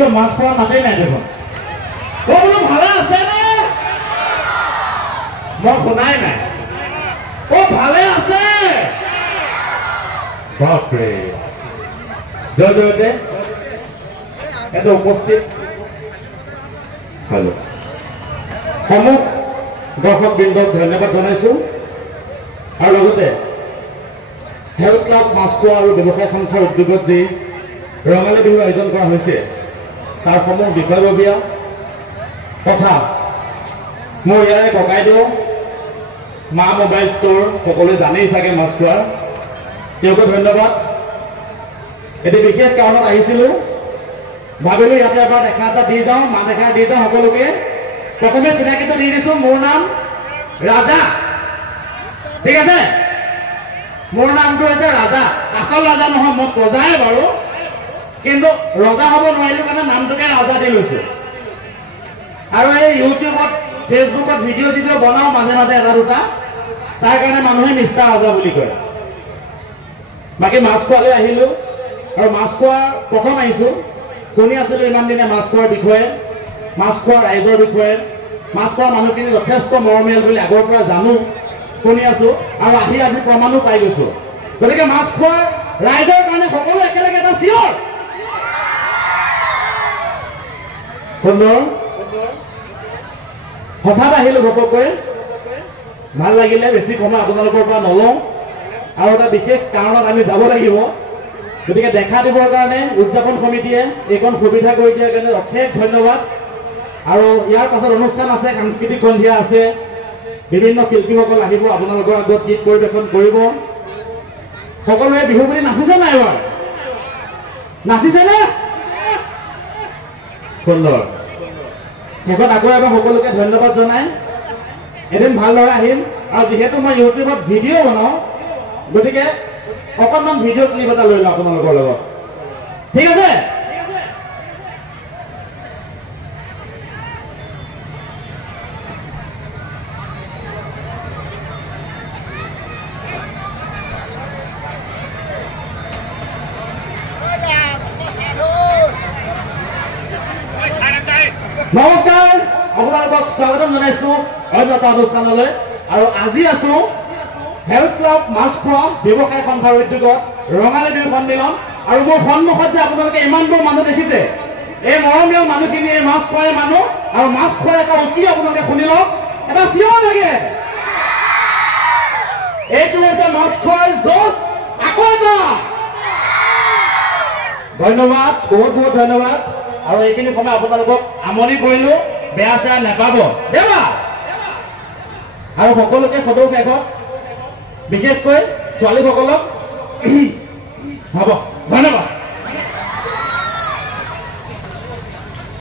তো মাছ খোৱা মাতেই নাই দেখোন অ বোলো ভালে আছে নে মই শুনাই নাই অ ভালে আছে বাপৰে জয় জয়তে এটা উপস্থিত হেল্ল' সমূহ দৰ্শক বৃন্দক ধন্যবাদ জনাইছোঁ আৰু লগতে হেল্থ ক্লাব মাছখোৱা আৰু ব্যৱসায় সন্থাৰ উদ্যোগত যি ৰঙালী বিহু আয়োজন কৰা হৈছে তাৰ সমূহ বিষয়ববীয়া কথা মোৰ ইয়াৰে ককাইদেউ মা মোবাইল ষ্ট'ৰ সকলোৱে জানেই চাগে মাছখোৱাৰ তেওঁকো ধন্যবাদ এটি বিশেষ কাৰণত আহিছিলোঁ ভাবিলোঁ ইয়াতে এবাৰ দেখা এটা দি যাওঁ মা দেখা দি যাওঁ সকলোকে প্ৰথমে চিনাকিটো দি দিছোঁ মোৰ নাম ৰাজা ঠিক আছে মোৰ নামটো হৈছে ৰাজা আচল ৰাজা নহয় মই প্ৰজাই বাৰু কিন্তু ৰজা হ'ব নোৱাৰিলোঁ কাৰণে নামটোকে ৰাজা দি লৈছোঁ আৰু এই ইউটিউবত ফেচবুকত ভিডিঅ' চিডিঅ' বনাওঁ মাজে মাজে এটা দুটা তাৰ কাৰণে মানুহে মিষ্টাৰ ৰাজা বুলি কয় বাকী মাছখোৱালৈ আহিলোঁ আৰু মাছখোৱা প্ৰথম আহিছোঁ শুনি আছিলোঁ ইমান দিনে মাছখোৱাৰ বিষয়ে মাছখোৱা ৰাইজৰ বিষয়ে মাছখোৱা মানুহখিনি যথেষ্ট মৰমীয়াল বুলি আগৰ পৰা জানো শুনি আছোঁ আৰু আজি প্ৰমাণো পাই গৈছোঁ গতিকে মাছখোৱা ৰাইজৰ কাৰণে সকলো একেলগে এটা চিঞৰ সুন্দৰ হঠাৎ আহিলোঁ ঘপককৈ ভাল লাগিলে বেছি সময় আপোনালোকৰ পৰা নলওঁ আৰু এটা বিশেষ কাৰণত আমি যাব লাগিব গতিকে দেখা দিবৰ কাৰণে উদযাপন সমিতিয়ে এইখন সুবিধা কৰি দিয়াৰ কাৰণে অশেষ ধন্যবাদ আৰু ইয়াৰ পাছত অনুষ্ঠান আছে সাংস্কৃতিক সন্ধিয়া আছে বিভিন্ন শিল্পীসকল আহিব আপোনালোকৰ আগত গীত পৰিৱেশন কৰিব সকলোৱে বিহু বুলি নাচিছে নাই এবাৰ নাচিছেনে সুন্দৰ শেষত আকৌ এবাৰ সকলোকে ধন্যবাদ জনাই এদিন ভালদৰে আহিম আৰু যিহেতু মই ইউটিউবত ভিডিঅ' বনাওঁ গতিকে অকণমান ভিডিঅ' ক্লিপ এটা লৈ লওঁ আপোনালোকৰ লগত ঠিক আছে নমস্কাৰ আপোনালোকক স্বাগতম জনাইছোঁ অন্য এটা অনুষ্ঠানলৈ আৰু আজি আছোঁ হেল্থ ক্লাব মাছখোৱা ব্যৱসায় সন্থাৰ উদ্যোগত ৰঙালী বিহু সন্মিলন আৰু মোৰ সন্মুখত যে আপোনালোকে ইমানবোৰ মানুহ দেখিছে এই মৰমীয়াল মানুহখিনি এই মাছ খোৱাই মানুহ আৰু মাছ খোৱাৰ এটা অতি আপোনালোকে শুনি লওক এটা চিঞৰ লাগে এইটো হৈছে মাছ খোৱাৰ জোচ আকৌ এটা ধন্যবাদ বহুত বহুত ধন্যবাদ আৰু এইখিনি সময় আপোনালোকক আমনি কৰিলোঁ বেয়া চেয়া নাপাব দেৱা আৰু সকলোকে সদৌ শেষত বিশেষকৈ ছোৱালীসকলক হ'ব